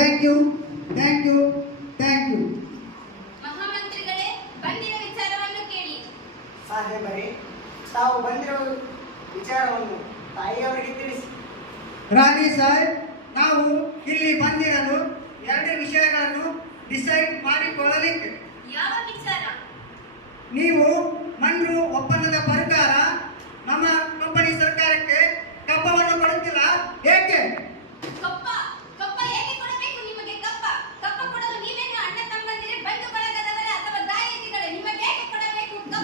Thank you thank you thank you ಮಹಾಮಂತ್ರಿಗಳೇ ಬಂದಿರೋ ವಿಚಾರವನ್ನು ಕೇಳಿ. ಸಾಹೇಬರೇ ತಾವು ಬಂದಿರೋ ವಿಚಾರವನ್ನು ತಾಯಿಯವರಿಗೆ ತಿಳಿಸಿ. ರಾಣಿ ಸಾಹೇಬ್ ನಾವು ಇಲ್ಲಿ ಬಂದಿರಲು ಎರಡು ವಿಷಯಗಳನ್ನು ಡಿಸೈಡ್ ಮಾಡಿಕೊಳ್ಳಲಿಕ್ಕೆ. ಯಾವ ವಿಚಾರ? ನೀವು ಮಂಜು ಒಪ್ಪಂದದ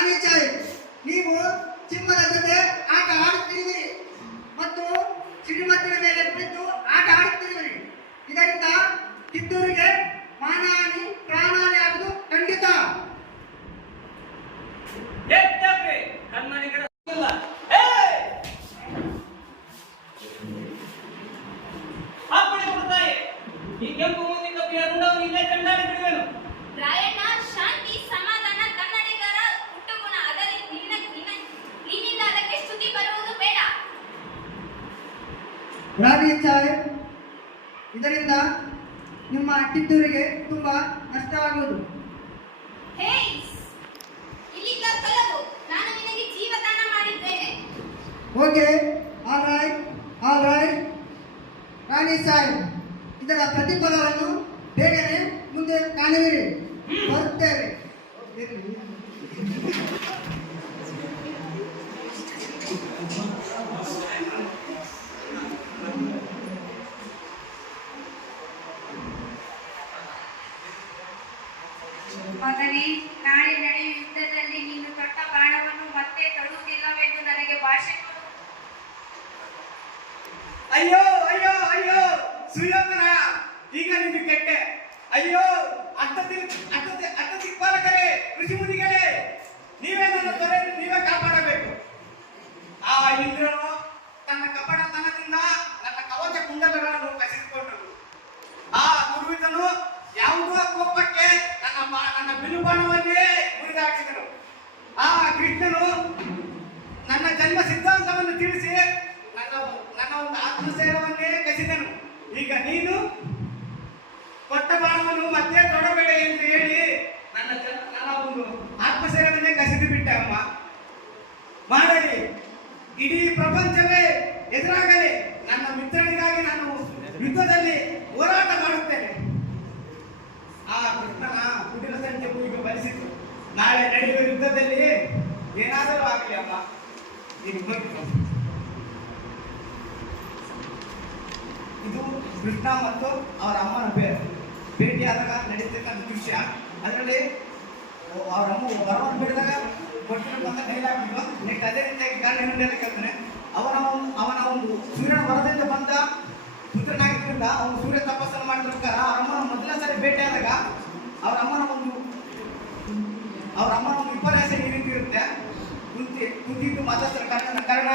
ಸಾಹೇಬ್ ನೀವು ಸಿಂಹದ ಜೊತೆ ಆಟ ಆಡುತ್ತಿರುವಿರಿ ಮತ್ತು ಸಿಡಿಮದ್ದಿನ ಮೇಲೆ ಕುಳಿತು ಆಟ ಆಡುತ್ತಿರುವಿರಿ ಇದರಿಂದ ಕಿತ್ತೂರಿಗೆ ಮಾನಹಾನಿ ಪ್ರಾಣಹಾನಿ ಆಗುವುದು ಖಂಡಿತ. ಎತ್ತಕ್ಕೆ ಕನ್ನಡಿಗರ ಈ ಕೆಂಪು ಮುಂದಿನ ಕಪ್ಪಿಯ ರುಂಡವನ್ನು ಇಲ್ಲೇ ಕಂಡಾಡಿ ಬಿಡುವೆನು. ರಾಯಣ್ಣ ಶಾಂತಿ ಸಮಾಧಾನ ರಾಣಿ ಸಾಹೇಬ್ ಇದರಿಂದ ನಿಮ್ಮ ಕಿತ್ತೂರಿಗೆ ತುಂಬಾ ನಷ್ಟವಾಗುವುದು okay all right all right ರಾಣಿ ಸಾಹೇಬ್ ಇದರ ಪ್ರತಿಫಲವನ್ನು ಬೇಗನೆ ಮುಂದೆ ಕಾಣುವಿರಿ. ಬರುತ್ತೇವೆ. ಮಗನೇ ನಾಳೆ ನಡೆಯುವ ಯುದ್ಧದಲ್ಲಿ ನೀನು ತೊಟ್ಟ ಬಾಣವನ್ನು ಮತ್ತೆ ತೊಡುವುದಿಲ್ಲವೆಂದು ನನಗೆ ಭಾಷೆ ಅಯ್ಯೋ ಅಯ್ಯೋ ಅಯ್ಯೋ, ಸುಯೋಧನ, ಈಗ ನಿಮಗೆ ಕೆಟ್ಟೆ. ಅಯ್ಯೋ ಅತ್ತ ಅತ್ತ ದಿಕ್ಪಾಲಕರೇ ಋಷಿ ಮುನಿಗಳೇ ನೀವೇ ನನ್ನ ತೊರೆ ನೀವೇ ಕಾಪಾಡಬೇಕು. ಆ ಇಂದ್ರನು ತನ್ನ ಕಪಟತನದಿಂದ ನನ್ನ ಕವಚ ಕುಂಡಲಗಳನ್ನು ಕಸಿದುಕೊಂಡನು. ಆ ದುರ್ವಿಧನು ಯಾವುದೋ ಕೋಪಕ್ಕೆ ನನ್ನ ಬಾ- ನನ್ನ ಬಿಲುಬಾಣವನ್ನೇ ಮುರಿದಾಕಿದನು ಆ ಕೃಷ್ಣನು ನನ್ನ ಜನ್ಮ ಸಿದ್ಧಾಂತವನ್ನು ತಿಳಿಸಿ ನನ್ನ ನನ್ನ ಒಂದು ಆತ್ಮಸೇವವನ್ನೇ ಕಸಿದನು. ಈಗ ನೀನು ಕೊಟ್ಟ ಬಾಣವನ್ನು ಮತ್ತೆ ತೊಡಬೇಡ ಎಂದು ಹೇಳಿ ನನ್ನ ಜನ ನನ್ನ ಒಂದು ಆತ್ಮಸೇವವನ್ನೇ ಕಸಿದು ಬಿಟ್ಟೆ ಅಮ್ಮ. ಮಾಡಲಿ ಇಡೀ ಪ್ರಪಂಚವೇ ಎದುರಾಗಲಿ. ನನ್ನ ಮಿತ್ರನಿಗಾಗಿ ನಾನು ಯುದ್ಧದಲ್ಲಿ ಹೋರಾಟ ಮಾಡುತ್ತೇನೆ ಆ ಕೃಷ್ಣನ ಕುಟಿಲ ಸಂಖ್ಯೆ ಈಗ ಬಲಿಸಿತು ನಾಳೆ ನಡೆಯುವ ಯುದ್ಧದಲ್ಲಿ ಏನಾದರೂ ಆಗಲಿ ಅಮ್ಮ ನೀನು ಹೋಗಿ ಇದು ಕೃಷ್ಣ ಮತ್ತು ಅವರ ಅಮ್ಮನ ಭೇಟಿಯಾದಾಗ ನಡೀತಕ್ಕಂಥ ದೃಶ್ಯ. ಅದರಲ್ಲಿ ಅವರ ಅಮ್ಮ ಬರವನ್ನು ಬಿಡಿದಾಗ ಕೊಟ್ಟಿರ್ತಕ್ಕಂಥ ಡೈಲಾಗ್ ನೆಕ್ಸ್ಟ್ ಅದೇ ರೀತಿಯಾಗಿ ಗಾಂಡ ಹೆಣ್ಣೆಲ್ಲ ಕೇಳ್ತಾನೆ. ಅವನ ಅವನ ಒಂದು ಸೂರ್ಯನ ವರದಿಂದ ಬಂದ ಪುತ್ರನಾಗಿದ್ದರಿಂದ ಅವನು ಸೂರ್ಯ ತಪಸ್ಸನ್ನು ಮಾಡಿದ ಪ್ರಕಾರ ಅವರ ಅಮ್ಮನ ಮೊದಲ ಸಾರಿ ಭೇಟಿಯಾದಾಗ ಅವರ ಅಮ್ಮನ ಒಂದು ಅವ್ರ ಅಮ್ಮನ ಒಂದು ವಿಪರ್ಯಾಸ ಇರುತ್ತೆ. ಕುಂತಿ ಕುಂತಿದ್ದು ಮಾತಾಡ್ತಾರೆ ಕಾರಣ ಕಾರಣ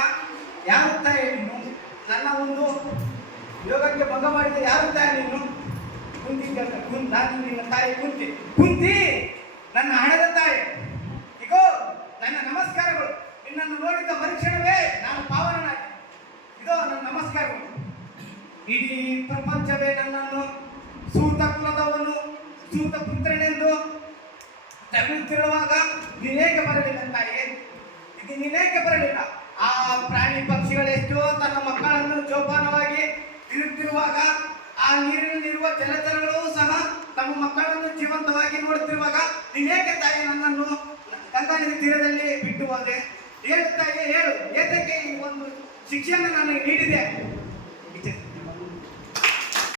ಯಾರು ತಾಯಿ ನೀನು. ನನ್ನ ಒಂದು ಯೋಗಕ್ಕೆ ಭಂಗ ಮಾಡಿದ ಯಾರು ತಾಯಿ ನೀನು. ಕುಂತಿ ಕುಂತ ನಾನು ನಿನ್ನ ತಾಯಿ ಕುಂತಿ. ಕುಂತಿ, ನನ್ನ ಹಣದ ತಾಯಿ. ಇಗೋ, ನನ್ನ ನಮಸ್ಕಾರಗಳು. ನಿನ್ನನ್ನು ನೋಡಿದ ಮರುಕ್ಷಣವೇ ನಾನು ಪಾವನನಾಗಿ. ಇದೋ ನನ್ನ ನಮಸ್ಕಾರಗಳು. ಇಡೀ ಪ್ರಪಂಚವೇ ನನ್ನನ್ನು ಸೂತ ಕುಲದವನು ಸೂತ ಪುತ್ರನೆಂದು ತಗುತ್ತಿರುವಾಗ ನೀನೇಕೆ ಬರಲಿಲ್ಲ ತಾಯಿ ಇದು ನೀನೇಕೆ ಬರಲಿಲ್ಲ. ಆ ಪ್ರಾಣಿ ಪಕ್ಷಿಗಳೆಷ್ಟೋ ತನ್ನ ಮಕ್ಕಳನ್ನು ಜೋಪಾನವಾಗಿ ಇರುತ್ತಿರುವಾಗ ಆ ನೀರಿನಲ್ಲಿರುವ ಜಲಚರಗಳು ಸಹ ತಮ್ಮ ಮಕ್ಕಳನ್ನು ಜೀವಂತವಾಗಿ ನೋಡುತ್ತಿರುವಾಗ ನೀನೇಕೆ ತಾಯಿ ನನ್ನನ್ನು ಗಂಗಾ ನದಿ ತೀರದಲ್ಲಿ ಬಿಟ್ಟು ಹೋದೆ. ಹೇಳು ತಾಯಿ ಹೇಳು, ಏತಕ್ಕೆ ಈ ಒಂದು ಶಿಕ್ಷೆಯನ್ನು ನನಗೆ ನೀಡಿದೆ?